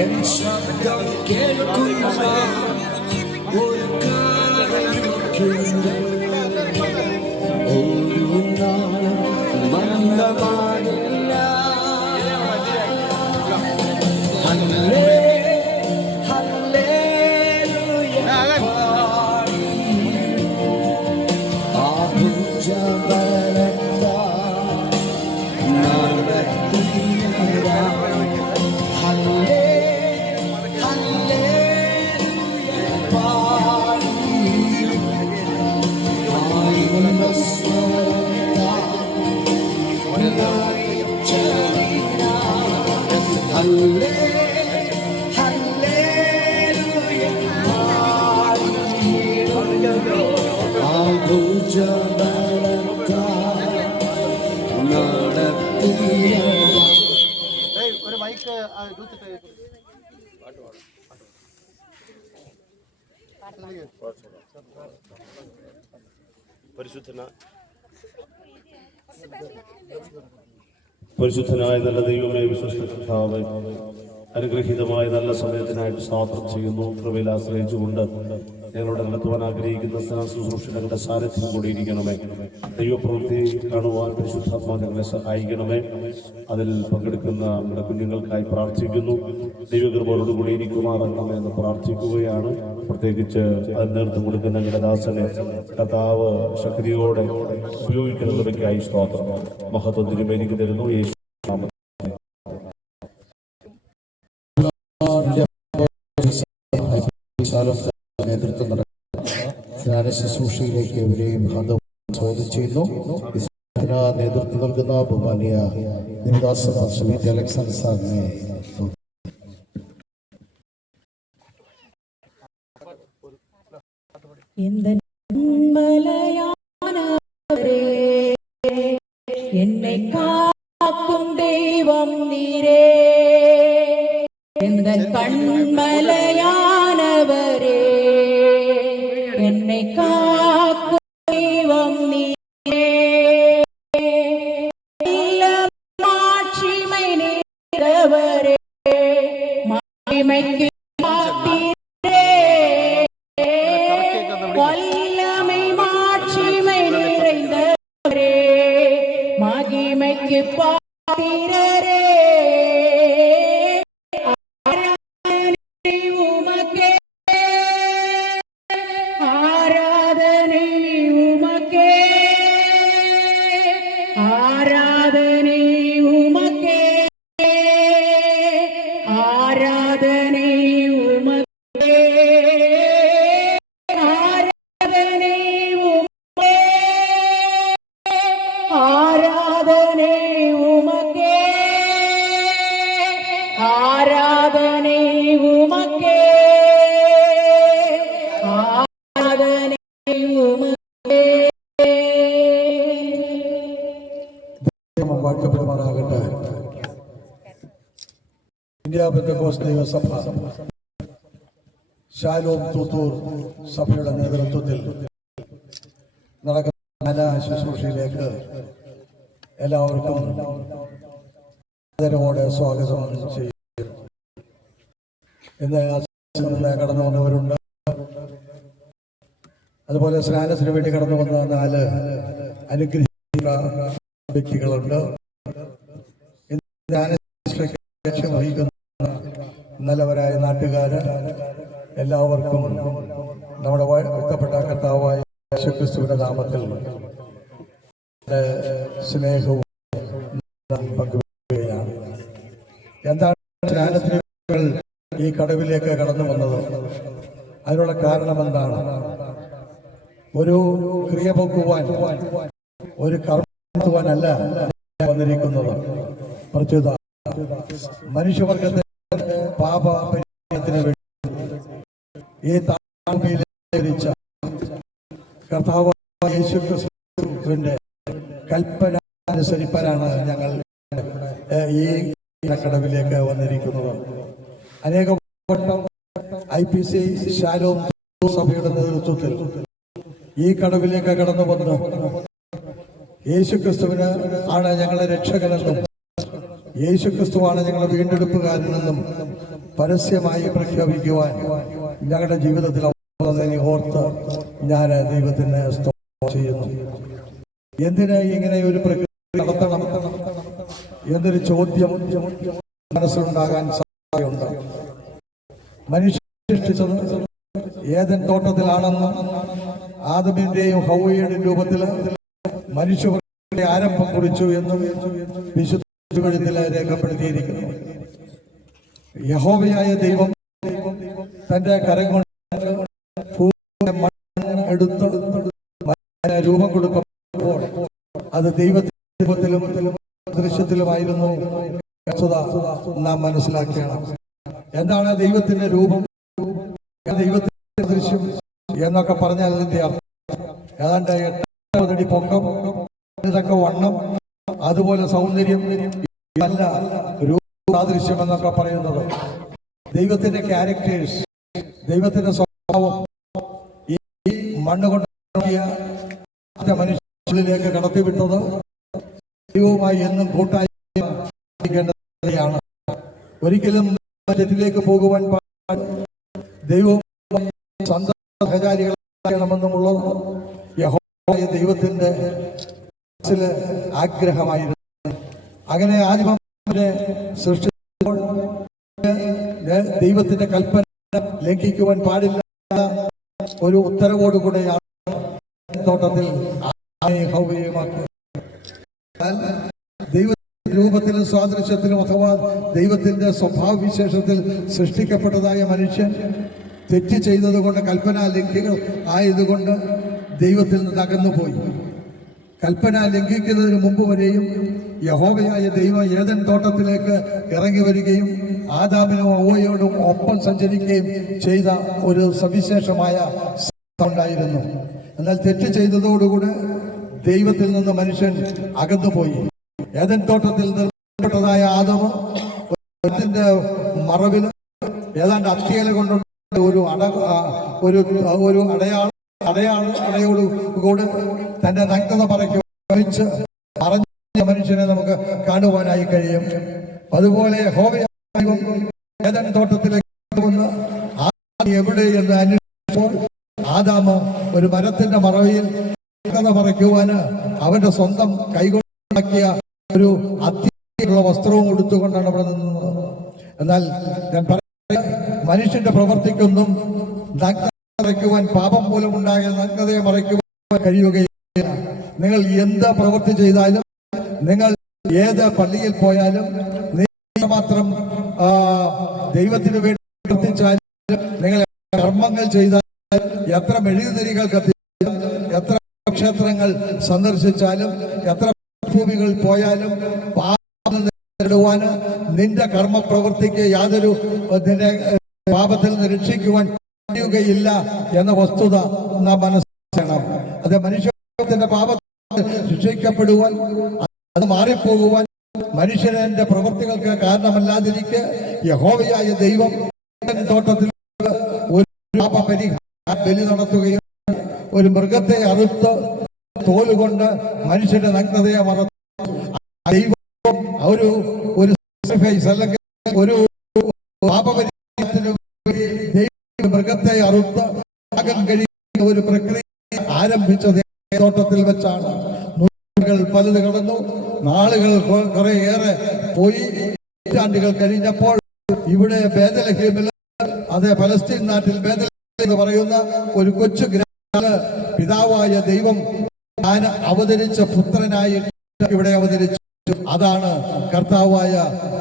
N ശബ്ദം കേൾക്കുന്ന ഒരു കാലമുണ്ട്. ഒരു നാളും മന്ദമാകില്ല. ഹല്ലേലൂയ പാടി ആ ഭുജബലത്താൽ നടത്തിയതാ. ഒരു മൈക്ക് പരിശുദ്ധനായ നല്ല ദൈവമേ, വിശ്വസ്ത കർത്താവേ, അനുഗ്രഹീതമായ നല്ല സമയത്തിനായിട്ട് സ്തോത്രം ചെയ്യുന്നു. കൃപയിൽ ആശ്രയിച്ചുകൊണ്ട് ഞങ്ങളുടെ നടത്തുവാൻ ആഗ്രഹിക്കുന്ന ശുശ്രൂഷ ഞങ്ങളുടെ സാരഥ്യം കൂടിയിരിക്കണമേ. ദൈവപ്രവൃത്തി കാണുവാൻ പരിശുദ്ധാത്മാ ഞങ്ങളെ സഹായിക്കണമേ. അതിൽ പങ്കെടുക്കുന്ന നമ്മുടെ കുഞ്ഞുങ്ങൾക്കായി പ്രാർത്ഥിക്കുന്നു. ദൈവകൃപയോട് കൂടി ഇരിക്കുമാറാകണമേ എന്ന് പ്രാർത്ഥിക്കുകയാണ്. പ്രത്യേകിച്ച് അത് നേതൃത്വം കൊടുക്കുന്ന ഞങ്ങളുടെ ദാസനെ കർത്താവ് ശക്തിയോടെ ഉപയോഗിക്കുന്നതിലേക്കായി സ്തോത്രം മഹത്വം തിരുമേനിക്ക് തരുന്നു. യേശു നേതൃത്വം സ്നാന ശുശ്രൂഷയിലേക്ക് ഇവരെയും ഭാഗം സ്വാഗതം ചെയ്യുന്നു. നേതൃത്വം നൽകുന്ന ബഹുമാനിയ ദേവദാസ ശ്രീ അലക്സാണ്ടർ സാറിനെ என்னை காக்கும் தெய்வம் நீரே, எந்த கண்மலையானவரே, என்னை காக்கும் தெய்வம் நீரே, மாட்சிமை நிறைந்தவரே, மகிமைக்கு பாத்திரரே, வல்லமை மாட்சிமை நிறைந்தவரே, மகிமைக்கு பாத்திரரே, വാഴ്ത്തപ്പെടുമാറാകട്ടെ. ഇന്ത്യ പെന്തക്കോസ്ത് ദൈവസഭ ശാലോം തൂത്തൂർ സഭയുടെ നേതൃത്വത്തിൽ നടക്കുന്ന ശുശ്രൂഷയിലേക്ക് എല്ലാവർക്കും ആദരവോടെ സ്വാഗതം ചെയ്യും. ഇന്ന് കടന്നു വന്നവരുണ്ട്. അതുപോലെ സ്നാനത്തിന് വേണ്ടി കടന്നു വന്ന 4 അനുഗ്രഹീത വ്യക്തികളുണ്ട്. ലക്ഷ്യം വഹിക്കുന്ന നല്ലവരായ നാട്ടുകാര് എല്ലാവർക്കും നമ്മുടെ വാഴ്ത്തപ്പെട്ട കർത്താവായ യേശുക്രിസ്തുവിന്റെ നാമത്തിൽ സ്നേഹവും പങ്കുവയ്ക്കുകയാണ്. എന്താണ് സ്നാനത്തിന് ഈ കടവിലേക്ക് കടന്നു വന്നത്? അതിനുള്ള കാരണം എന്താണ്? ഒരു ക്രിയ പൊക്കുവാൻ, ഒരു കർമ്മത്തുവാനല്ല വന്നിരിക്കുന്നത്. പ്രത്യുത മനുഷ്യവർഗത്തെ പാപപരിഹാരത്തിന് വേണ്ടി ഈ താഴ്മയിലേരിച്ച കർത്താവായ യേശുക്രിസ്തുവിന്റെ കൽപ്പന അനുസരിപ്പാനാണ് ഞങ്ങൾ ഈ കടവിലേക്ക് വന്നിരിക്കുന്നത്. അനേകം വട്ടം IPC ശാലോം സഭയുടെ നേതൃത്വത്തിൽ ഈ കടവിലേക്ക് കടന്നു വന്ന് യേശുക്രിസ്തുവിന് ആണ് ഞങ്ങളുടെ രക്ഷകനെന്നും യേശുക്രിസ്തുവാണ് ഞങ്ങളുടെ വീണ്ടെടുപ്പുകാരനെന്നും പരസ്യമായി പ്രഖ്യാപിക്കുവാൻ ഞങ്ങളുടെ ജീവിതത്തിൽ ഓർത്ത് ഞാൻ ദൈവത്തിന് സ്തോത്രം ചെയ്യുന്നു. എന്തിന് ഇങ്ങനെ ഒരു പ്രക്രിയ നടത്തണം എന്നൊരു ചോദ്യം മനസ്സിലുണ്ടാകാൻ സാധ്യതയുണ്ട്. മനുഷ്യൻ സൃഷ്ടിച്ചത് ഏദൻ തോട്ടത്തിലാണെന്നും ആദമിന്റെയും ഹൗവയുടെയും രൂപത്തിൽ മനുഷ്യരുടെ ആരംഭം കുറിച്ചു എന്നും വിശുദ്ധ രേഖപ്പെടുത്തിയിരിക്കുന്നു. യഹോവയായ ദൈവം തന്റെ കരം കൊണ്ട് എടുത്ത് രൂപം കൊടുക്കുമ്പോൾ അത് ദൈവത്തിലും ദൃശ്യത്തിലുമായിരുന്നു. നാം മനസ്സിലാക്കണം എന്താണ് ദൈവത്തിന്റെ രൂപം, ദൈവത്തിന്റെ ദൃശ്യം എന്നൊക്കെ പറഞ്ഞാൽ അതിന്റെ അർത്ഥം ഏതാണ്ട് 8 അടി പൊക്കം, ഇതൊക്കെ വണ്ണം, അതുപോലെ സൗന്ദര്യം, നല്ല രൂപദൃശ്യം എന്നൊക്കെ പറയുന്നത് ദൈവത്തിന്റെ ക്യാരക്ടേഴ്സ്, ദൈവത്തിന്റെ സ്വഭാവം ഈ മണ്ണ് കൊണ്ട് മനുഷ്യരിലേക്ക് കടത്തിവിട്ടത് ദൈവവുമായി എന്നും കൂട്ടായി ഒരിക്കലും തെറ്റിലേക്ക് പോകുവാൻ ദൈവവും സഹചാരികളാകണമെന്നുമുള്ളത് യഹോവയായ ദൈവത്തിന്റെ ആഗ്രഹമായിരുന്നു. അങ്ങനെ ആദിമനെ സൃഷ്ടിച്ചപ്പോൾ ദൈവത്തിന്റെ കൽപ്പന ലംഘിക്കുവാൻ പാടില്ല ഒരു ഉത്തരവോടുകൂടെയാണ് തോട്ടത്തിൽ ഹൗവയുമാക്കി. ദൈവത്തിന്റെ രൂപത്തിലും സാദൃശ്യത്തിലും അഥവാ ദൈവത്തിന്റെ സ്വഭാവവിശേഷത്തിൽ സൃഷ്ടിക്കപ്പെട്ടതായ മനുഷ്യൻ തെറ്റ് ചെയ്തതുകൊണ്ട്, കൽപ്പനാ ലംഘികൾ ആയതുകൊണ്ട് ദൈവത്തിൽ നിന്ന് അകന്നുപോയി. കൽപ്പന ലംഘിക്കുന്നതിന് മുമ്പ് വരെയും യഹോവയായ ദൈവം ഏദൻ തോട്ടത്തിലേക്ക് ഇറങ്ങി വരികയും ആദാമിനും ഹവ്വയോടും ഒപ്പം സഞ്ചരിക്കുകയും ചെയ്ത ഒരു സവിശേഷമായ ഉണ്ടായിരുന്നു. എന്നാൽ തെറ്റ് ചെയ്തതോടുകൂടി ദൈവത്തിൽ നിന്ന് മനുഷ്യൻ അകന്നുപോയി. ഏദൻ തോട്ടത്തിൽ നിർമ്മിക്കപ്പെട്ടതായ ആദാമ് മറവിൽ ഏതാണ്ട് അത്തിയല കൊണ്ടുള്ള ഒരു അടയോടുകൂടി തന്റെ നഗ്നത മറയ്ക്ക് പറഞ്ഞ മനുഷ്യനെ നമുക്ക് കാണുവാനായി കഴിയും. അതുപോലെ ഏദൻ തോട്ടത്തിലേക്ക് വന്ന് എവിടെ എന്ന് അന്വേഷിച്ചപ്പോൾ ആദാമ് ഒരു മരത്തിന്റെ മറവിൽ നഗ്നത മറയ്ക്കുവാന് അവന്റെ സ്വന്തം കൈകൊണ്ടാക്കിയ ഒരു അത്തിയുള്ള വസ്ത്രവും എടുത്തുകൊണ്ടാണ് അവിടെ നിന്നത്. എന്നാൽ ഞാൻ മനുഷ്യന്റെ പ്രവർത്തിക്കൊന്നും നഗ്നത മറയ്ക്കുവാൻ, പാപം മൂലമുണ്ടായ നഗ്നതയെ മറയ്ക്കുവാൻ കഴിയുകയില്ല. നിങ്ങൾ എന്ത് പ്രവൃത്തി ചെയ്താലും, നിങ്ങൾ ഏത് പള്ളിയിൽ പോയാലും, മാത്രം ദൈവത്തിന് വേണ്ടി പ്രവർത്തിച്ചാലും, നിങ്ങൾ കർമ്മങ്ങൾ ചെയ്താലും, എത്ര മെഴുകുതിരികൾ കത്തിച്ചാലും, എത്ര ക്ഷേത്രങ്ങൾ സന്ദർശിച്ചാലും, എത്ര ഭൂമികൾ പോയാലും, പാപം നിന്റെ കർമ്മപ്രവൃത്തിക്ക് യാതൊരു പാപത്തിൽ നിന്ന് രക്ഷിക്കുവാൻ കഴിയുകയില്ല എന്ന വസ്തുത നാം മനസ്സിലാക്കണം. അത് മനുഷ്യത്തിന്റെ പാപത്തിൽ ശിക്ഷിക്കപ്പെടുവാൻ, അത് മാറിപ്പോകുവാൻ, മനുഷ്യന്റെ പ്രവൃത്തികൾക്ക് കാരണമല്ലാതിരിക്കെ യഹോവയായ ദൈവം തോട്ടത്തിൽ ഒരു പാപപരിഹാര ബലി നടത്തുകയും ഒരു മൃഗത്തെ അറുത്ത് തോലുകൊണ്ട് മനുഷ്യന്റെ നഗ്നതയെ മറന്നു. ദൈവം ഒരു സാക്രിഫൈസ് അല്ലെങ്കിൽ ഒരു പാപപരിഹാരത്തിന് മൃഗത്തെ അറുത്ത് യാഗം കഴിയുന്ന ഒരു പ്രക്രിയ ആരംഭിച്ചത് തോട്ടത്തിൽ വെച്ചാണ്. നൂറ്റാണ്ടുകൾ പലത് കടന്നു, നാളുകൾ കുറേയേറെ പോയി. നൂറ്റാണ്ടുകൾ കഴിഞ്ഞപ്പോൾ ഇവിടെ ബേഥലഹേമിൽ, അതേ പലസ്തീൻ നാട്ടിൽ ബേഥലഹേം എന്ന് പറയുന്ന ഒരു കൊച്ചു ഗ്രാമത്തില് പിതാവായ ദൈവം ഞാൻ അവതരിച്ച പുത്രനായി ഇവിടെ അവതരിച്ചു. അതാണ് കർത്താവായ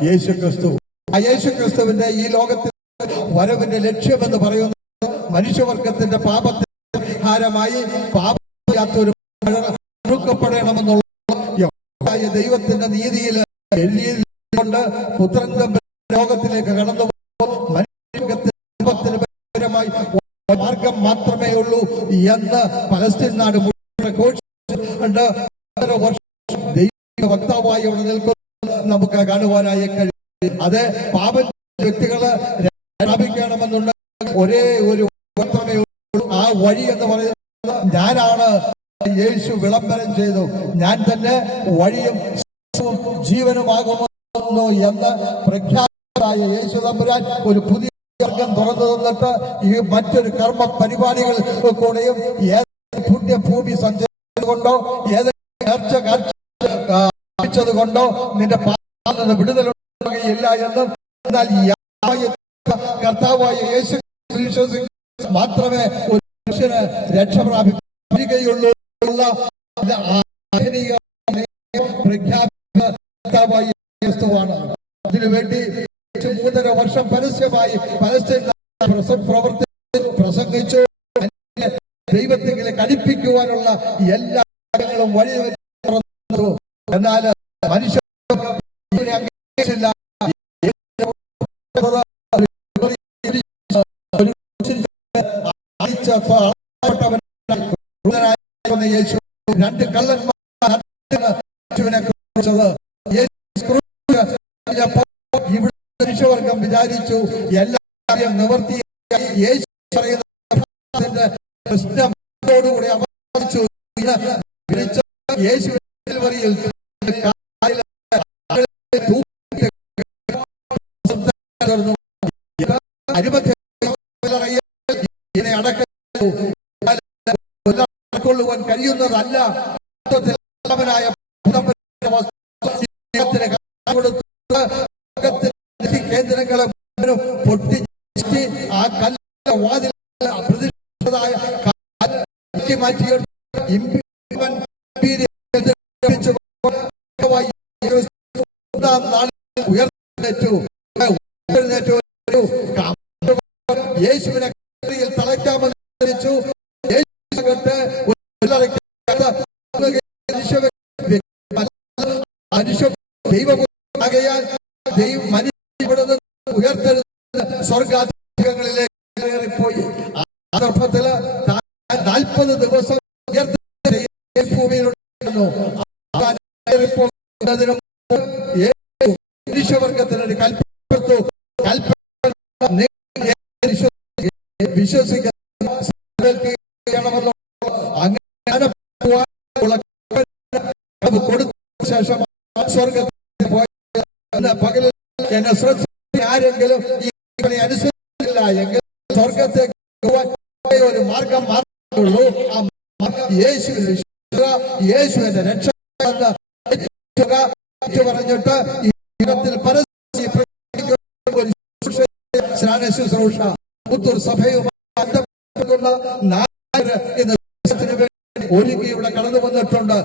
യേശുക്രിസ്തു. ആ യേശുക്രിസ്തുവിന്റെ ഈ ലോകത്തിൽ വരവിന്റെ ലക്ഷ്യമെന്ന് പറയുന്നത് മനുഷ്യവർഗത്തിന്റെ പാപത്തിന് പരിഹാരമായി പാപയാത്തൊരു ഒഴുക്കപ്പെടണമെന്നുള്ള ദൈവത്തിന്റെ നീതിയിൽ കൊണ്ട് പുത്രൻ ലോകത്തിലേക്ക് കടന്നു മനുഷ്യവർഗത്തിന് പരിഹാരമായി മാർഗം മാത്രമേ ഉള്ളൂ എന്ന് പലസ്തീൻ നാട് ദൈവ വക്താവായി അവിടെ നിൽക്കുന്നത് നമുക്ക് കാണുവാനായി കഴിയും. അത് പാപ വ്യക്തികള് പ്രാപിക്കണമെന്നുണ്ടെങ്കിൽ ഒരേ ഒരു മാത്രമേ ഉള്ളൂ. ആ വഴി എന്ന് പറയുന്നത് ഞാനാണ് യേശു വിളംബരം ചെയ്തു, ഞാൻ തന്നെ വഴിയും ജീവനുമാകുന്നു എന്ന് പ്രഖ്യാപിതമായ യേശു തമ്പുരാൻ ഒരു പുതിയ മാർഗം തുറന്നു തന്നിട്ട് ഈ മറ്റൊരു കർമ്മ പരിപാടികൾ കൂടെയും ഏതെങ്കിലും പുണ്യഭൂമി സഞ്ചരിച്ചതുകൊണ്ടോ ഏതെങ്കിലും കാഴ്ചത് കൊണ്ടോ നിന്റെ പാപത്തിൽ നിന്ന് വിടുതലുണ്ടാകുകയില്ല എന്നും, എന്നാൽ കർത്താവായ യേശു വിശ്വസിച്ച് മാത്രമേ ഒരു മനുഷ്യന് രക്ഷ പ്രാപിക്കുകയുള്ളൂ ഉള്ള പ്രഖ്യാപിതമായ ക്രിസ്തുവാണ്. അതിനുവേണ്ടി 3.5 വർഷം പരസ്യമായി പലസ്തീൻ പ്രസംഗിച്ചു. ദൈവത്തിലേക്ക് അടുപ്പിക്കുവാനുള്ള എല്ലാ കാര്യങ്ങളും വഴി തുറന്നു. എന്നാൽ മനുഷ്യ അംഗീകരിച്ചില്ല. യേശു 2 കള്ളന്മാർ ഇവിടെ മനുഷ്യവർഗം വിചാരിച്ചു എല്ലാവരും നിവർത്തി യേശു പറയുന്ന പ്രശ്നത്തോടുകൂടി അവസാനിച്ചു. യേശു അടക്കൊള്ളുവാൻ കഴിയുന്നതല്ല. കേന്ദ്രങ്ങളെ പൊട്ടി ആ കല്ല് വാതിൽ പ്രതിഷ്ഠിതമായ മാറ്റി ഉയർന്നേറ്റു. യേശുവിനെ തളയ്ക്കാമെന്ന് വിചാരിച്ചു. ദൈവമാകയാൽ ഉയർത്തെഴുന്ന സ്വർഗാധിപങ്ങളിലേക്ക് പോയി. ആ സന്ദർഭത്തില് 40 ദിവസം ഭൂമിയിലുണ്ടായിരുന്നു. മനുഷ്യവർഗത്തിനൊരു കൽപ്പിച്ചു. വിശ്വസിക്കുന്ന കൊടുത്ത ശേഷം സ്വർഗത്തിൽ പോയ പകലിൽ എന്നെ ശ്രദ്ധിച്ച ആരെങ്കിലും ഇവനെ അനുസരിച്ചില്ല എങ്കിൽ സ്വർഗത്തേക്ക് ഒരു മാർഗം മാത്രമുള്ളൂ. ആ യേശുവിൽ വിശ്വസിക്കുക, യേശുവിന്റെ രക്ഷ പറഞ്ഞിട്ട് ഈ യുഗത്തിൽ സ്നാന ശുശ്രൂഷ പുത്തൂർ സഭയുമായി ഒരുങ്ങി ഇവിടെ കടന്നു വന്നിട്ടുണ്ട്.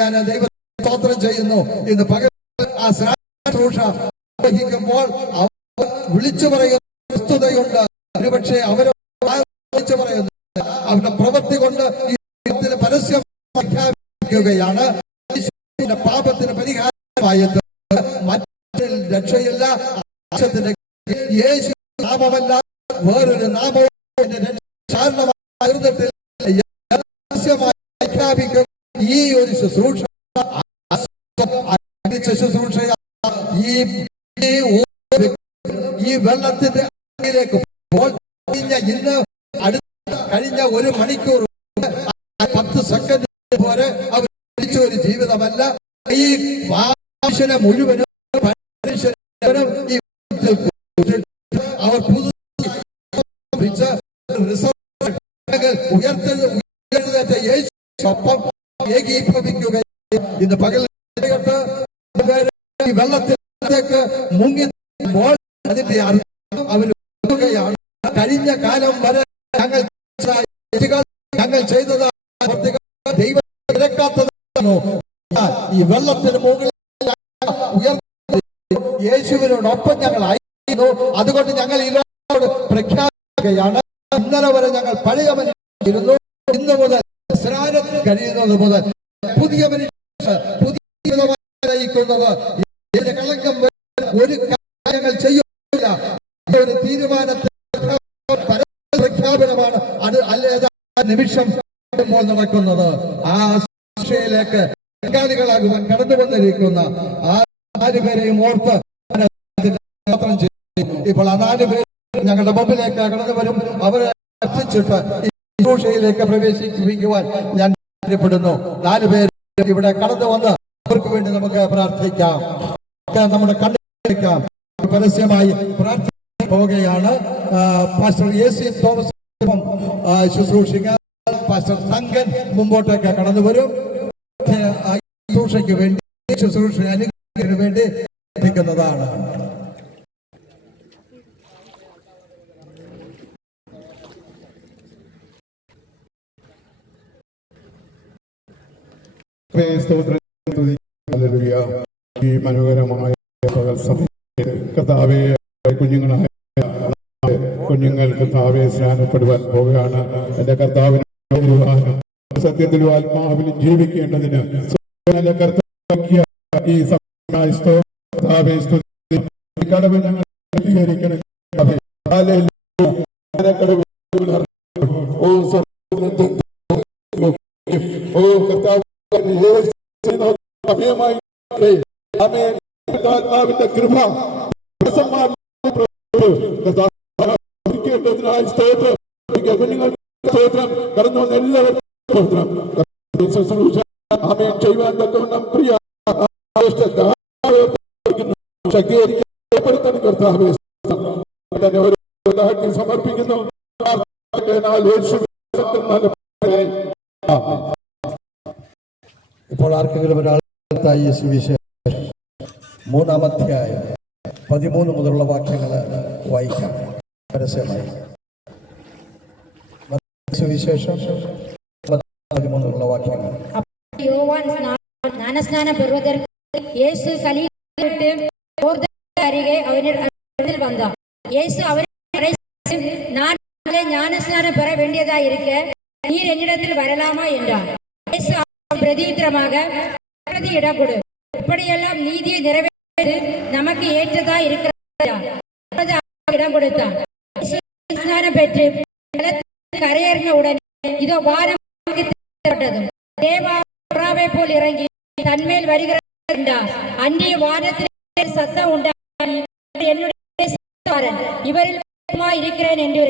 ഞാൻ ദൈവത്തെ സ്തോത്രം ചെയ്യുന്നു. ഇന്ന് പകൽ ആ സ്നാന ശുശ്രൂഷ വഹിക്കുമ്പോൾ വിളിച്ചു പറയുന്ന വസ്തുതയുണ്ട്. ഒരുപക്ഷെ അവരെ വിളിച്ചു പറയുന്നു, അവരുടെ പ്രവൃത്തി കൊണ്ട് ഈ പരസ്യം പ്രഖ്യാപിക്കുകയാണ്. പാപത്തിന് പരിഹാരമായത് മറ്റൊരു രക്ഷയില്ല. യേശു നാമമല്ല വേറൊരു നാമവും പ്രഖ്യാപിക്കും. ഈ ഒരു ശുശ്രൂഷ ശുശ്രൂഷ ഈ വെള്ളത്തിന്റെ ഇന്ന് കഴിഞ്ഞ 1 മണിക്കൂർ 10 സെക്കൻഡ് പോലെ അവർ ഒരു ജീവിതമല്ല. ഈ മനുഷ്യനെ മുഴുവനും അവർ ഉയർത്തെഴുന്നേറ്റ യേശുവൊപ്പം ഏകീഭവിക്കുക. ഇന്ന് പകൽ ഈ വെള്ളത്തിലേക്ക് മുങ്ങിപ്പോൾ അതിന്റെ അർത്ഥം അവരുകയാണ്. കഴിഞ്ഞ കാലം വരെ ഞങ്ങൾ ചെയ്തത് ദൈവം നിരക്കാത്തതാണോ? ഈ വെള്ളത്തിന് മുകളിൽ യേശുവിനോടൊപ്പം ഞങ്ങൾ ആയിരുന്നു. അതുകൊണ്ട് ഞങ്ങൾ ഈ ലോകത്തോട് പ്രഖ്യാപിക്കുകയാണ്, ഇന്നലെ വരെ ഞങ്ങൾ പഴയ മനുഷ്യരായിരുന്നു. ഇന്ന് മുതൽ സ്നാനം കഴിയുന്നത് മുതൽ പുതിയ മനുഷ്യർ നയിക്കുന്നത് കളങ്കം ഒരു കാര്യങ്ങൾ ചെയ്യില്ല. ഒരു തീരുമാനത്തിൽ പ്രഖ്യാപനമാണ് അത് അല്ലേതാ നിമിഷം നടക്കുന്നത്. ആ ശിക്ഷയിലേക്ക് പങ്കാളികളാകുവാൻ കടന്നു വന്നിരിക്കുന്ന ആ 4 പേരെയും ഓർത്ത് ഇപ്പോൾ ആ 4 പേര് ഞങ്ങളുടെ മുമ്പിലേക്ക് കടന്നു വരും. അവരെ എത്തിച്ചിട്ട് ഈ ശുശ്രൂഷയിലേക്ക് പ്രവേശിപ്പിക്കുവാൻ ഞാൻ അറിയപ്പെടുന്നു. 4 പേര് ഇവിടെ കടന്നു വന്ന് അവർക്ക് വേണ്ടി നമുക്ക് പ്രാർത്ഥിക്കാം. നമ്മുടെ കണ്ണിക്കാം. പരസ്യമായി പ്രാർത്ഥിക്കാൻ പോവുകയാണ്. Pastor AC. തോമസ് ശുശ്രൂഷിക്കാൻ പാസ്റ്റർ സംഘൻ മുമ്പോട്ടേക്ക് കടന്നു വരും. ശുശ്രൂഷയ്ക്ക് വേണ്ടി ശുശ്രൂഷ അനുഗ്രഹത്തിന് വേണ്ടി എത്തിക്കുന്നതാണ്. ഈ മനോഹരമായ കർത്താവെ കുഞ്ഞുങ്ങൾ കർത്താവെ സ്നാനപ്പെടുവാൻ പോവുകയാണ്. എന്റെ കർത്താവിന് സത്യത്തിലും ആത്മാവിലും ജീവിക്കേണ്ടതിന് ഈ കടവ് ഞങ്ങൾ അംഗീകരിക്കണം. ഓ കർത്താവ് ആത്മാവിന്റെ കൃപ സ്തോത്രം കടന്നു വന്ന എല്ലാവർക്കും ചെയ്യുവാൻ തക്കവണ്ണം പ്രിയ ശക്തീകരിക്കപ്പെടുത്താൻ കർത്താവെ സമർപ്പിക്കുന്നു. ഇപ്പോൾ ആർക്കെങ്കിലും ഒരാൾ 3-ാം അധ്യായം 13 മുതലുള്ള വാക്യങ്ങൾ വായിക്കാം. പരസ്യമായി സുവിശേഷം 13 വാക്യങ്ങൾ. യോവാൻ ജ്ഞാനസ്നാനം பெறுவதற்கு இயேசு கலிலேயாவிட்டு யோர்தான் அருகே அவனிடத்தில் வந்தார். இயேசு அவரை நான் ஞானஸ்நானம் பெற வேண்டியதா இருக்க நீர் என்னிடத்தில் வரலாமா என்றார். இயேசு பிரதியுத்தரமாக இடம் கொடு, இப்படியெல்லாம் நீதியை நிறைவேற்று நமக்கு ஏற்றதா இருக்கிறதா இடம் கொடுத்தார். ஸ்நானம் பெற்று கரையேறின உடனே இதோ வானம் தேவாவை போல் இறங்கி தன்மேல் வருகிறார். அந்நிய வானத்தில் சத்தம் உண்டாகி என்னுடைய இவரில் இருக்கிறேன் என்று.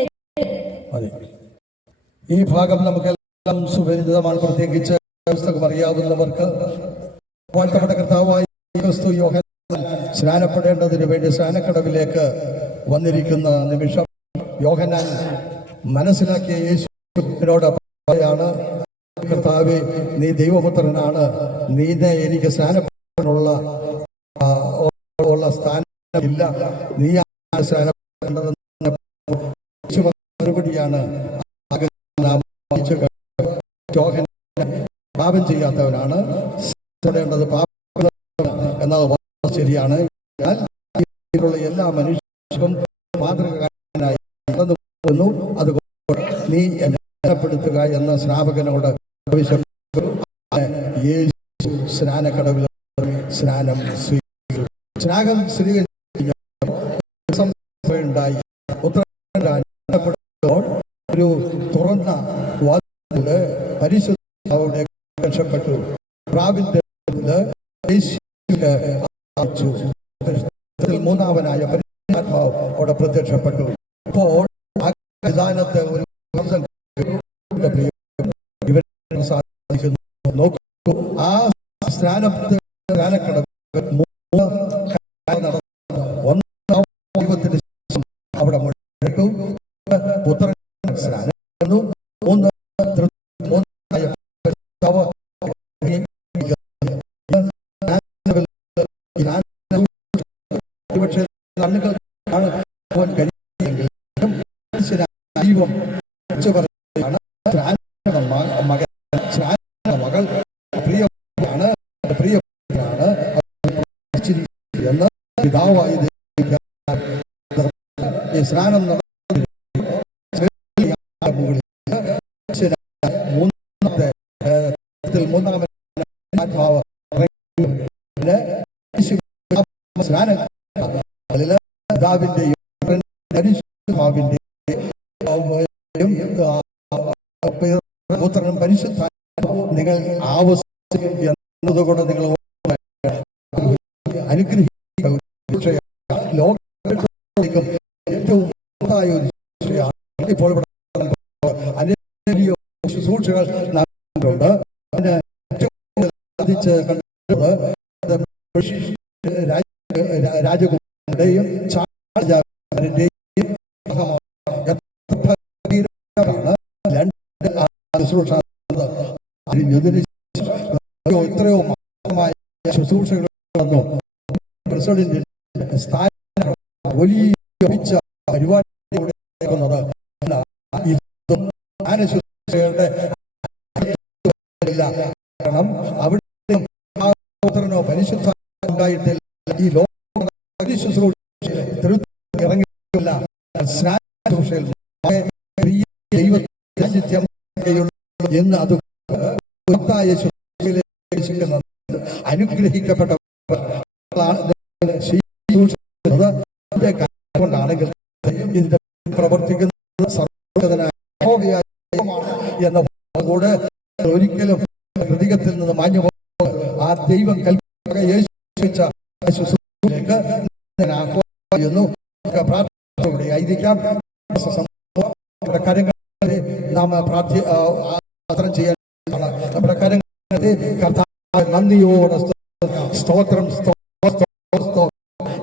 ഈ ഭാഗം നമുക്കെല്ലാം സുപരിചിതമാണ്. പ്രത്യേകിച്ച് പുസ്തകം അറിയാവുന്നവർക്ക് വാഴ്ത്തപ്പെട്ട കർത്താവായ ക്രിസ്തു യോഹന്നാൻ സ്നാനപ്പെടേണ്ടതിന് വേണ്ടി സ്നാനക്കടവിലേക്ക് വന്നിരിക്കുന്ന നിമിഷം യോഹന്നാൻ മനസ്സിലാക്കിയ യേശുവിനോട് പറയാണ്, കർത്താവേ, നീ ദൈവപുത്രനാണ്, നീനെ എനിക്ക് സ്നാനപ്പെടാനുള്ള സ്ഥാനമില്ല, നീ സ്നാനപ്പെടേണ്ടതെന്ന് മറുപടിയാണ്. പാപം ചെയ്യാത്തവനാണ് സ്നാനപ്പെടേണ്ടത്, പാപം എന്നത് ശരിയാണ്. എല്ലാ മനുഷ്യർക്കും മാതൃകാരനായി കടന്നു പോകുന്നു. അതുകൊണ്ട് നീ എന്നെ സ്നാനപ്പെടുത്തുക എന്ന സ്നാപകനോട് ആവശ്യപ്പെട്ടു. യേശു സ്നാനക്കടവിൽ സ്നാനം സ്വീകരിച്ചു. സ്നാനം സ്വീകരിച്ചുണ്ടായി ഒരു തുറന്ന വാതില് പരിശുദ്ധ രക്ഷപ്പെട്ടു. പ്രാവിന്റെ മൂന്നാമനായ പരിശുദ്ധാത്മാവ് അവിടെ പ്രത്യക്ഷപ്പെട്ടു. അപ്പോൾ ആ വിധാനത്തെ ഒരു നോക്കൂ, ആ സ്നാനക്കടവ് ദൈവത്തിന് അവിടെ മുഴക്കു പുത്രൻ സ്നാനം മകൾ പ്രിയമാണ് എന്ന് പിതാവായി സ്നാനം മൂന്നാമത്തെ ആത്മാവ് പിതാവിന്റെയും പുത്രനും പരിശുദ്ധ നിങ്ങൾ ആവശ്യകൊണ്ട് നിങ്ങൾ അനുഗ്രഹിക്കും ലോകം ഏറ്റവും ഇപ്പോൾ ശുശ്രൂഷകൾ നടന്നിട്ടുണ്ട്. സാധിച്ച് കണ്ടത് രാജകുമാരുടെയും എത്രയോ മാത്രമായ ശുശ്രൂഷകൾ വന്നു. പ്രസിഡന്റിന്റെ സ്ഥാനം വലിയ പരിപാടി ശുശ്രൂഷകളുടെ കാരണം അവിടെ പരിശുദ്ധ ഉണ്ടായിട്ടില്ല. ഈ ലോക ശുശ്രൂഷ ഇറങ്ങിയില്ല. എന്ന് അത് അനുഗ്രഹിക്കപ്പെട്ട കൊണ്ടാണെങ്കിൽ ഇതിന്റെ പ്രവർത്തിക്കുന്ന സർവ്വതനായ എന്ന കൂടെ ഒരിക്കലും ഹൃദയത്തിൽ നിന്ന് മാഞ്ഞു ആ ദൈവം കൽപ്പിച്ച ശുശ്രൂഷയിലേക്ക് പ്രാർത്ഥനയോടെ ആയിരിക്കാം. നമ്മുടെ കാര്യങ്ങളെ നാം പ്രാർത്ഥന ചെയ്യാൻ നമ്മുടെ കാര്യങ്ങളെ കർത്താവ് നന്ദിയോടെ സ്തോത്രം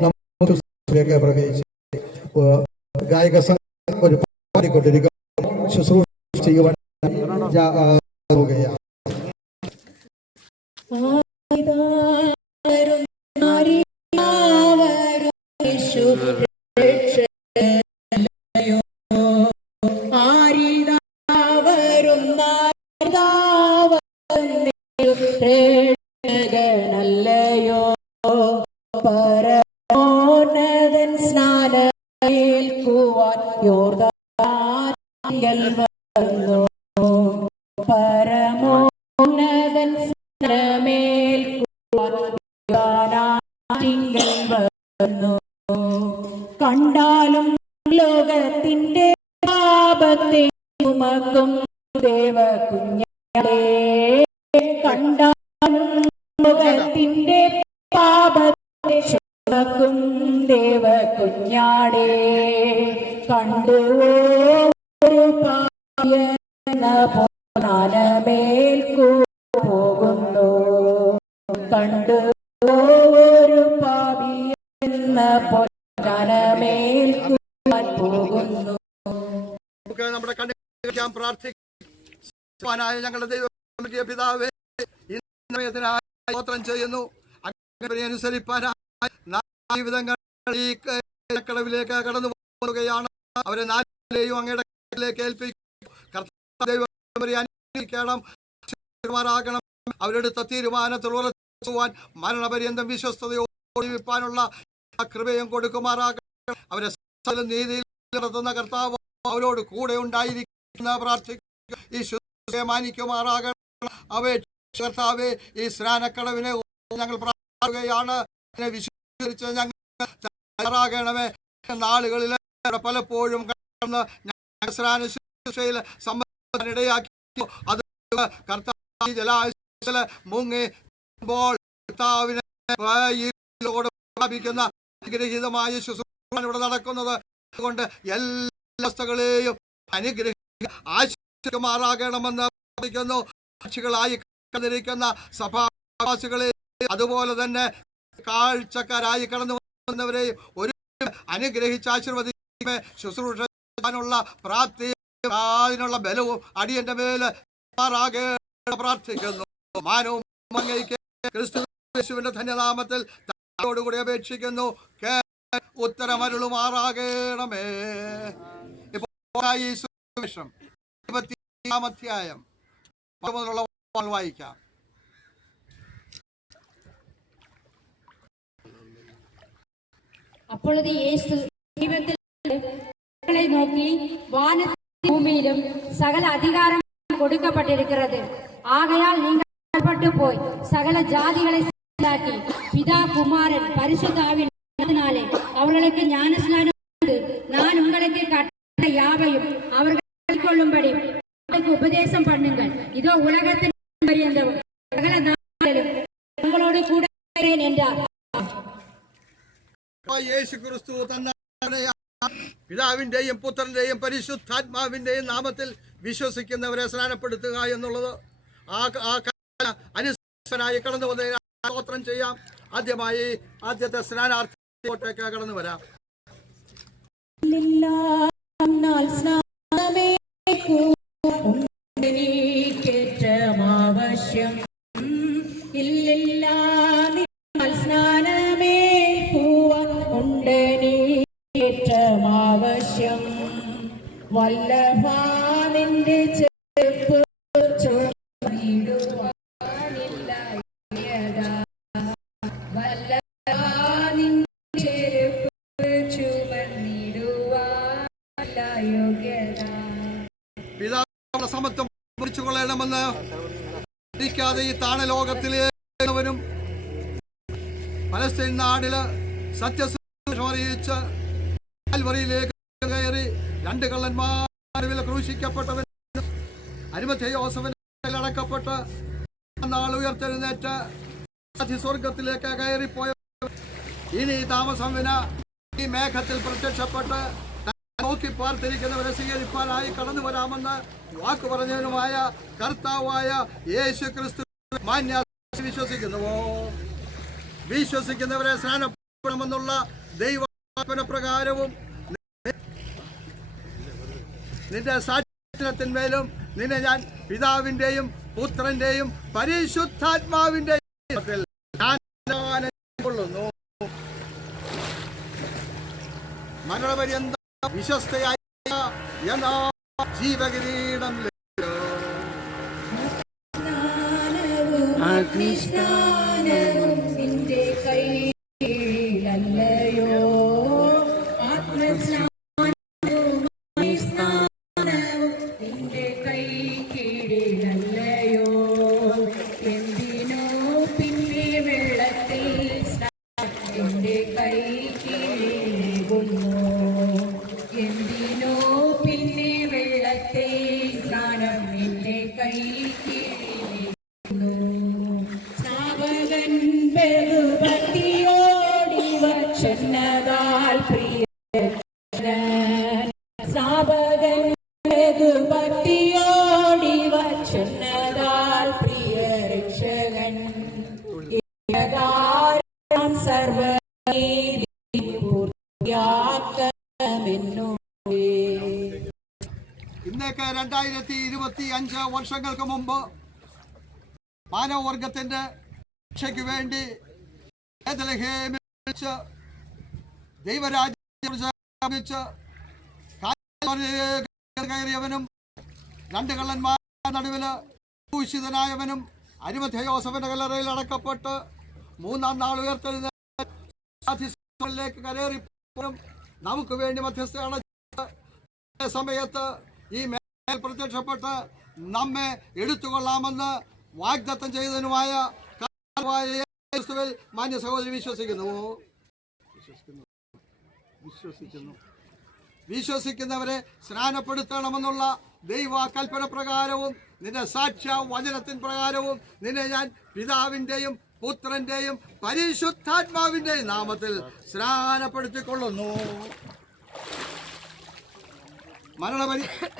നമുക്ക് പ്രവേശിച്ച് ഗായക സംഘം ഒരു പാടിക്കൊണ്ടിരിക്കും. ശുശ്രൂഷ ചെയ്യുവാൻ പോവുകയാണ്. നല്ലയോ പരമോന്നതൻ സ്നാനേൽക്കുവാൻ യോർദാനിൽ വന്നു. പരമോന്നതൻ സ്നാനമേൽക്കുവാൻ യോർദാനിൽ വന്നു. കണ്ടാലും ലോകത്തിന്റെ പാപത്തെ ചുമക്കും ദേവകുഞ്ഞാടേ, കണ്ടാലും ലോകത്തിന്റെ പാപത്തെ ചുമക്കും ദേവകുഞ്ഞാടേ, കണ്ടുവോ ഒരു പാപിയെന്ന പൊന്നാനമേൽക്കു പോകുന്നു. കണ്ടുവോ ഒരു പാപിയെന്ന പൊന്നാനമേൽക്കുവാൻ പോകുന്നു. നമ്മുടെ കണ്ണിക്കാൻ പ്രാർത്ഥിക്കാനായ ഞങ്ങളുടെ ദൈവ പിതാവേ, സ്തോത്രം ചെയ്യുന്നു. അനുസരിപ്പാനായി ജീവിതങ്ങൾ ഈ കടവിലേക്ക് കടന്നു പോകുകയാണ്. അവരെ നാലിലെയും അങ്ങയുടെ ഏൽപ്പിക്കണം. അവരെടുത്ത തീരുമാനത്തിൽ ഉറച്ചുവാൻ മരണപര്യന്തം വിശ്വസ്തയോടെ ജീവിപ്പാനുള്ള കൃപയും കൊടുക്കുമാറാകണം. അവരെ നീതിയിൽ നടത്തുന്ന കർത്താവ് അവരോട് കൂടെ ഉണ്ടായിരിക്കുന്ന പ്രാർത്ഥിക്കുക. ഈ ശുശ്രൂഷയെ മാനിക്കുമാറാകണം. കർത്താവേ, ഈ സ്നാനക്കടവിനെ ഞങ്ങൾ പ്രാർത്ഥിക്കുകയാണ്. വിശ്വസിച്ച് ഞങ്ങൾ തയ്യാറാകണമേ. നാളുകളിൽ പലപ്പോഴും കടന്ന് സ്നാന ശുശ്രൂഷയിൽ സംബന്ധിടയാക്കി അത് കർത്താവ് ജലാശയത്തില് മുങ്ങിപ്പോൾ കർത്താവിനെ പ്രാപിക്കുന്ന അനുഗ്രഹീതമായ ശുശ്രൂഷ ഇവിടെ നടക്കുന്നത്. അതുകൊണ്ട് എല്ലാ അവസ്ഥകളെയും അനുഗ്രഹിക്കുക ആശിക്കുമാറാകണമെന്ന് പ്രാർത്ഥിക്കുന്നു. സാക്ഷികളായി കടന്നിരിക്കുന്ന സഭാവാസികളെ അതുപോലെ തന്നെ കാഴ്ചക്കാരായി കടന്നു വന്നവരെയും ഒരു അനുഗ്രഹിച്ച് ആശീർവദിക്കുക. ശുശ്രൂഷ ചെയ്യാനുള്ള പ്രാപ്തി അതിനുള്ള ബലവും അടിയന്റെ മേൽ പ്രാർത്ഥിക്കുന്നു. മാനവും അങ്ങയ്ക്ക് ക്രിസ്തുവിന്റെ ധന്യനാമത്തിൽ കൂടി അപേക്ഷിക്കുന്നു. ഉത്തരമരുളുമാറാകണമേ. ഇപ്പോൾ ഈ സുവിശേഷം 20 അധ്യായം മുതലുള്ള വായിക്കാം. அப்பொழுது இயேசு தீபத்தில் நோக்கி, வானத்திலும் பூமியிலும் சகல அதிகாரம் கொடுக்கப்பட்டிருக்கிறது. ஆகையால் நீங்கள் புறப்பட்டு போய் சகல ஜாதிகளை சீலாக்கி பிதா குமாரன் பரிசுத்த ஆவியினாலே அவர்களுக்கு ஞானஸ்நானம் கொடுத்து, நான் உங்களுக்கு கட்டளை யாவையும் அவர்கள் கொள்ளும்படி உபதேசம் பண்ணுங்கள். இதோ உலகத்தின் பரியந்தம் சகல நாளிலும் உங்களோடு கூட இருக்கிறேன் என்றார். യേശു ക്രിസ്തു തന്നെ പിതാവിന്റെയും പുത്രന്റെയും പരിശുദ്ധാത്മാവിന്റെയും നാമത്തിൽ വിശ്വസിക്കുന്നവരെ സ്നാനപ്പെടുത്തുക എന്നുള്ളത് അനുസരിച്ച് കടന്നു വന്നതിന് സ്തോത്രം ചെയ്യാം. ആദ്യമായി ആദ്യത്തെ സ്നാനാർത്ഥിയിലേക്ക് കടന്നു വരാം. ആവശ്യം ഇല്ലില്ല സ്നാനമേ പൂവ ഉണ്ടനീറ്റം ആവശ്യം വല്ലഭാ നിന്റെ ചെറുപ്പ് ചോദിടുവാനില്ല വല്ലഭാ നിന്റെ ചെറുപ്പ് ചുമന്നിടുവാനില്ല യോഗ്യത. പിതാവിന്റെ സമത്വം പിടിച്ചു കൊള്ളണമെന്ന് ഇരിക്കാതെ ഈ താണലോകത്തിലേവനും പലസ്തീൻ നാടില് സത്യസുവിശേഷം അറിയിച്ച് കാൽവറിയിലേക്ക് കയറി രണ്ട് കള്ളന്മാരിൽ ക്രൂശിക്കപ്പെട്ടവൻ അരിമത്ഥയോസേഫിന്റെ അടക്കപ്പെട്ട് നാൾ ഉയർത്തെഴുന്നേറ്റ് സ്വർഗത്തിലേക്ക് കയറിപ്പോയ ഇനി താമസം വിന ഈ മേഘത്തിൽ പ്രത്യക്ഷപ്പെട്ട് നോക്കി പാർത്തിരിക്കുന്നവരെ സ്വീകരിപ്പാനായി കടന്നു വരാമെന്ന് വാക്ക് പറഞ്ഞവനുമായ കർത്താവായ യേശു ക്രിസ്തു മാന്യ വിശ്വസിക്കുന്നുവോ? വിശ്വസിക്കുന്നവരെ സ്നാനപ്പെടണമെന്നുള്ള ദൈവകൽപ്പന പ്രകാരവും നിന്റെ സാക്ഷ്യത്തിന്മേലും നിന്നെ ഞാൻ പിതാവിന്റെയും പുത്രന്റെയും പരിശുദ്ധാത്മാവിന്റെയും കൊള്ളുന്നു. മരണപര്യന്തം വിശ്വസ്തയായ എന്നാ ജീവകിരീടം അഗ്നിസ്നാനവും നിന്റെ കൈയിലല്ലയോ ആത്മസ്നാനവും നിന്റെ കൈ കീഴിലല്ലയോ എന്തിനോ പിന്നെ വെള്ളത്തിൽ എന്റെ കൈ കീഴിലേകുന്നു എന്തിനോ പിന്നെ വെള്ളത്തിൽ സ്നാനം എന്റെ കൈ കീഴിലേകുന്നു സ്നാപകൻ ബഹുഭക്തിയോടി വച്ചെന്നതാൽ പ്രിയ സ്നാപകൻ ബഹുഭക്തിയോടി വച്ചെന്നതാൽ പ്രിയ രക്ഷകൻ സർവനീതി പൂർത്തിയാക്കമെന്നു. ഇന്നേക്ക് 2025 വർഷങ്ങൾക്ക് മുമ്പ് മാനവവർഗത്തിന്റെ രക്ഷയ്ക്ക് വേണ്ടി ബേത്ലഹേമിൽ വെച്ച് ദൈവരാജ്യം പ്രഖ്യാപിച്ച് കയറിയവനും രണ്ട് കള്ളന്മാരുടെ നടുവില് ഭൂഷിതനായവനും അരിമത്ഥയോസേഫിന്റെ കല്ലറയിൽ അടക്കപ്പെട്ട് മൂന്നാം നാൾ ഉയർത്തെഴുന്നേറ്റ് കയറിപ്പോഴും നമുക്ക് വേണ്ടി മധ്യസ്ഥയാണ് സമയത്ത് ഈ മേൽ പ്രത്യക്ഷപ്പെട്ട് നമ്മെ എടുത്തുകൊള്ളാമെന്ന് വാഗ്ദത്തം ചെയ്തതിനുമായ മാന്യ സഹോദരി വിശ്വസിക്കുന്നവരെ സ്നാനപ്പെടുത്തണമെന്നുള്ള ദൈവ കൽപ്പന പ്രകാരവും നിന്റെ സാക്ഷ്യ വചനത്തിൻ പ്രകാരവും നിന്നെ ഞാൻ പിതാവിന്റെയും പുത്രന്റെയും പരിശുദ്ധാത്മാവിന്റെയും നാമത്തിൽ സ്നാനപ്പെടുത്തിക്കൊള്ളുന്നു.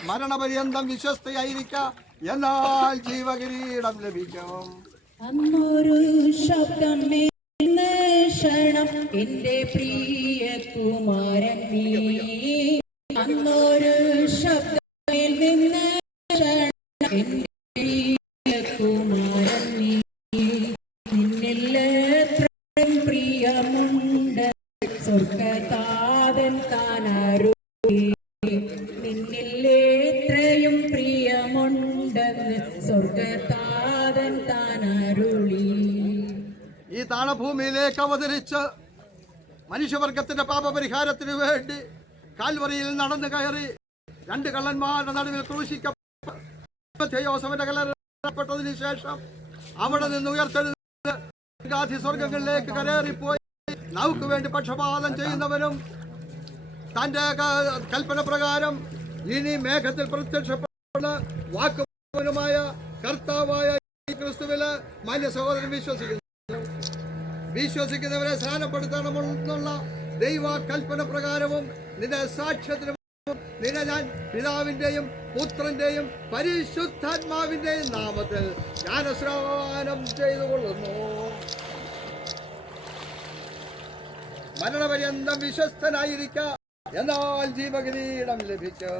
മരണപര്യന്തം വിശ്വസ്തയായിരിക്ക എന്നാൽ ജീവകിരീടം ലഭിക്കും. അന്നൊരു ശബ്ദം ക്ഷണം എന്റെ പ്രിയ കുമാരൻ നീ അന്നൊരു ശബ്ദമേൽ നിന്ന് എന്റെ പ്രിയ കുമാരൻ നീ നിന്നിലെത്രയും പ്രിയമുണ്ട് സ്വർഗതാതൻ താനരുളി നിന്നിലെത്രയും പ്രിയമുണ്ടെന്ന് സ്വർഗതാതൻ താനരുളി. ഈ താണഭൂമിയിലേക്ക് അവതരിച്ച് മനുഷ്യവർഗത്തിന്റെ പാപപരിഹാരത്തിന് വേണ്ടി കാൽവറിയിൽ നടന്നു കയറി രണ്ട് കള്ളന്മാരുടെ നടുവിൽ ക്രൂശിക്കപ്പെട്ട കല്ലറപ്പെട്ടതിന് ശേഷം അവിടെ നിന്ന് ഉയർത്തെഴുന്നേറ്റ് സ്വർഗങ്ങളിലേക്ക് കയറിപ്പോയി നമുക്ക് വേണ്ടി പക്ഷപാതം ചെയ്യുന്നവനും തന്റെ കൽപ്പന പ്രകാരം ഇനി മേഘത്തിൽ പ്രത്യക്ഷപ്പെടുന്ന വാക്കുമായ കർത്താവായ ക്രിസ്തുവില് മാന്യ സഹോദരൻ വിശ്വസിക്കുന്നവരെ സ്നാനപ്പെടുത്തണമെന്നുള്ള ദൈവ കൽപ്പന പ്രകാരവും നിന്റെ സാക്ഷ്യത്തിനും നിന്നെ ഞാൻ പിതാവിന്റെയും പുത്രന്റെയും പരിശുദ്ധാത്മാവിന്റെയും നാമത്തിൽ ജ്ഞാനസ്നാനം ചെയ്തുകൊള്ളുന്നു. മരണപര്യന്തം വിശ്വസ്തനായിരിക്ക, എന്നാൽ ജീവകിരീടം ലഭിച്ചു.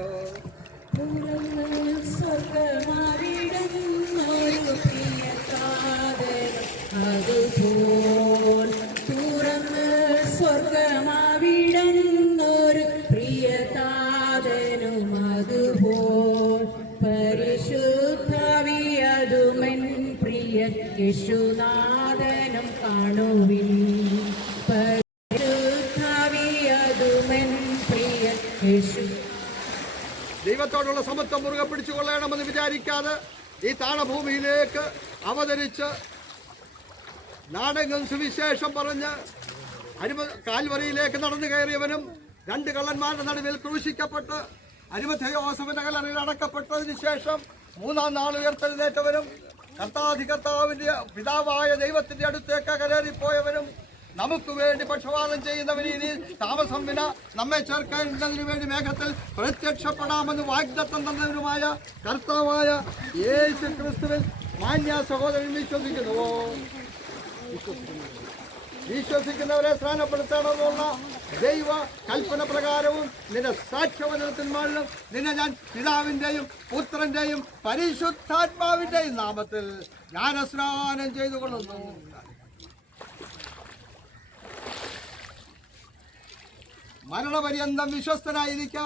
സ്വർഗമാവിടുന്നൊരു പ്രിയതാതനും അതുപോൽ പരിശുദ്ധാവിയതുമെൻ പ്രിയ യേശുനാഥനും കാണുവിൻ. പരിശുദ്ധാവിയതുമെൻ പ്രിയ യേശു. ദൈവത്തോടുള്ള സമത്വം മുറുകെ പിടിച്ചുകൊള്ളണമെന്ന് വിചാരിക്കാതെ ഈ താണഭൂമിയിലേക്ക് അവതരിച്ച് നാടെങ്ങും സുവിശേഷം പറഞ്ഞ് കാൽവറിയിലേക്ക് നടന്നു കയറിയവനും 2 കള്ളന്മാരുടെ നടുവിൽ ക്രൂശിക്കപ്പെട്ട് അരിമഥയോസഫിന്റെ കല്ലറയിൽ അടക്കപ്പെട്ടതിന് ശേഷം 3-ാം നാൾ ഉയർത്തെഴുന്നേറ്റവനും കർത്താധികർത്താവിന്റെ പിതാവായ ദൈവത്തിന്റെ അടുത്തേക്ക് കയറിപ്പോയവനും നമുക്ക് വേണ്ടി പക്ഷപാതം ചെയ്യുന്നവന് ഇനി താമസം വിന നമ്മെ ചേർക്കുന്നതിന് വേണ്ടി മേഘത്തിൽ പ്രത്യക്ഷപ്പെടാമെന്ന് വാഗ്ദത്തം തന്നവനുമായ കർത്താവായ യേശു ക്രിസ്തുവിൽ മാന്യ സഹോദരൻ വിശ്വസിക്കുന്നുവോ? വിശ്വസിക്കുന്നവരെ സ്നാനപ്പെടുത്തണമെന്നുള്ള ദൈവ കൽപ്പന പ്രകാരവും നിന്റെ സാക്ഷ്യവചനത്തിന്മാരിലും നിന്നെ ഞാൻ പിതാവിന്റെയും പുത്രന്റെയും പരിശുദ്ധാത്മാവിന്റെയും നാമത്തിൽ ജ്ഞാനസ്നാനം ചെയ്തുകൊള്ളുന്നു. മരണപര്യന്തം വിശ്വസ്തനായിരിക്ക,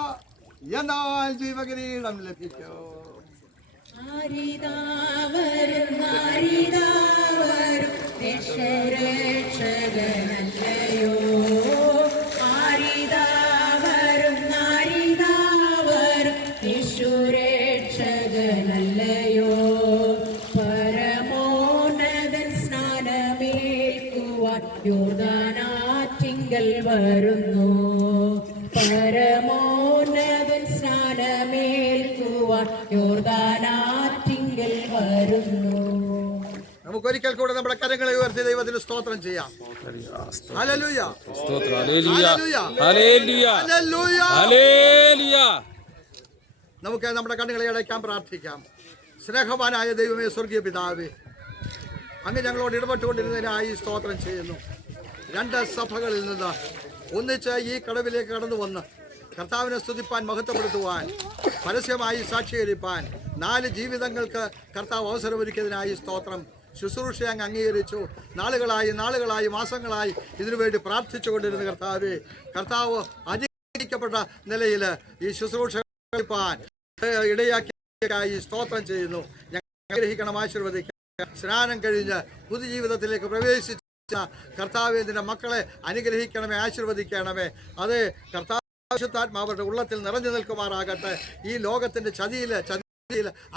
എന്നാൽ ജീവകിരീടം ലഭിക്കൂ. രക്ഷകനല്ലയോ ആരിതാവരും യേശുരക്ഷകനല്ലയോ പരമോന്നതൻ സ്നാനമേൽക്കുവാൻ യോർദാനാറ്റിങ്കൽ വരുന്നു. പരമോന്നതൻ സ്നാനമേൽക്കുവാൻ യോർദാനാറ്റിങ്കൽ വരുന്നു. നമുക്കൊരിക്കൽ കൂടെ നമ്മുടെ കരങ്ങളെ ഉയർത്തി ദൈവത്തിന് സ്തോത്രം ചെയ്യാം. Hallelujah, hallelujah. നമുക്ക് നമ്മുടെ കണ്ണുകളെ അടയ്ക്കാൻ പ്രാർത്ഥിക്കാം. സ്നേഹവാനായ ദൈവമേ, സ്വർഗീയ പിതാവേ, അങ്ങ് ഞങ്ങളോട് ഇടപെട്ടുകൊണ്ടിരുന്നതിനായി സ്തോത്രം ചെയ്യുന്നു. 2 സഭകളിൽ നിന്ന് ഒന്നിച്ച് ഈ കടവിലേക്ക് കടന്നു വന്ന് കർത്താവിനെ സ്തുതിപ്പാൻ, മഹത്വപ്പെടുത്തുവാൻ, പരസ്യമായി സാക്ഷീകരിപ്പാൻ 4 ജീവിതങ്ങൾക്ക് കർത്താവ് അവസരമൊരുക്കിയതിനായി സ്തോത്രം. ശുശ്രൂഷ അങ്ങ് അംഗീകരിച്ചു. നാളുകളായി മാസങ്ങളായി ഇതിനുവേണ്ടി പ്രാർത്ഥിച്ചു കൊണ്ടിരുന്ന കർത്താവ് അനുഗ്രഹിക്കപ്പെട്ട നിലയിൽ ഈ ശുശ്രൂഷ ഇടയാക്കിയായി സ്തോത്രം ചെയ്യുന്നു. ഞങ്ങൾ അനുഗ്രഹിക്കണം, ആശീർവദിക്കണം. സ്നാനം കഴിഞ്ഞ് പുതുജീവിതത്തിലേക്ക് പ്രവേശിച്ച കർത്താവേ, നിന്റെ മക്കളെ അനുഗ്രഹിക്കണമേ, ആശീർവദിക്കണമേ. അത് കർത്താവിന്റെ ഉള്ളത്തിൽ നിറഞ്ഞു നിൽക്കുമാറാകട്ടെ. ഈ ലോകത്തിന്റെ ചതിയിൽ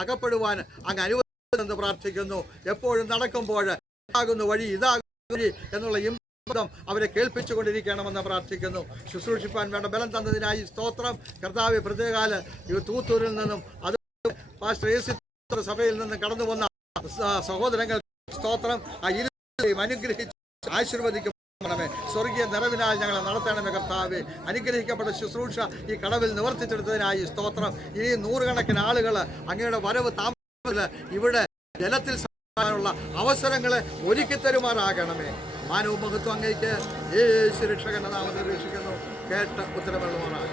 അകപ്പെടുവാൻ അങ്ങ് അനുവദിച്ചെന്ന് പ്രാർത്ഥിക്കുന്നു. എപ്പോഴും നടക്കുമ്പോൾ ഇതാകുന്നു വഴി എന്നുള്ള ഇമ്പം അവരെ കേൾപ്പിച്ചുകൊണ്ടിരിക്കണമെന്ന് പ്രാർത്ഥിക്കുന്നു. ശുശ്രൂഷിപ്പാൻ വേണ്ട ബലം തന്നതിനായി സ്തോത്രം. കർത്താവ് പ്രത്യേകാല തൂത്തൂരിൽ നിന്നും അത് പാസ്റ്റർ യേശു സഭയിൽ നിന്നും കടന്നു വന്ന സഹോദരങ്ങൾ സ്തോത്രം. ആ ഇരുവരെയും അനുഗ്രഹിച്ച് ആശീർവദിക്കണമേ. സ്വർഗീയ നിറവിനാൽ ഞങ്ങളെ നടത്തണമേ കർത്താവേ. അനുഗ്രഹിക്കപ്പെട്ട ശുശ്രൂഷ ഈ കടവിൽ നിവർത്തിച്ചെടുത്തതിനായി സ്തോത്രം. ഇനി 100 കണക്കിന് ആളുകൾ അങ്ങയുടെ വരവ് താമസത്തിൽ ഇവിടെ ജലത്തിൽ ുള്ള അവസരങ്ങളെ ഒരുക്കി തരുമാറാകണമേ. മാനവും മഹത്വം അങ്ങേക്ക് യേശു രക്ഷകന്റെ നാമത്തിൽ രക്ഷിക്കുന്നു. കേട്ട് ഉത്തരമുള്ളവരാണ്.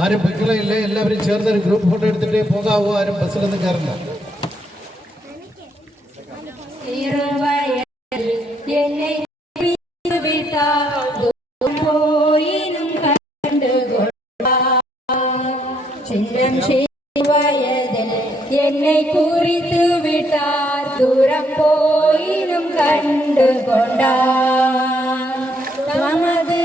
ആരും പെക്കളയില്ലേ? എല്ലാവരും ചേർന്നൊരു ഗ്രൂപ്പ് ഫോട്ടോ എടുത്തിട്ട് പോകാവോ? ആരും ബസ്സിലൊന്നും കയറില്ല. என்னை குறித்து விட்டார், தூரம் போயினும் கண்டு கொண்டார். தமது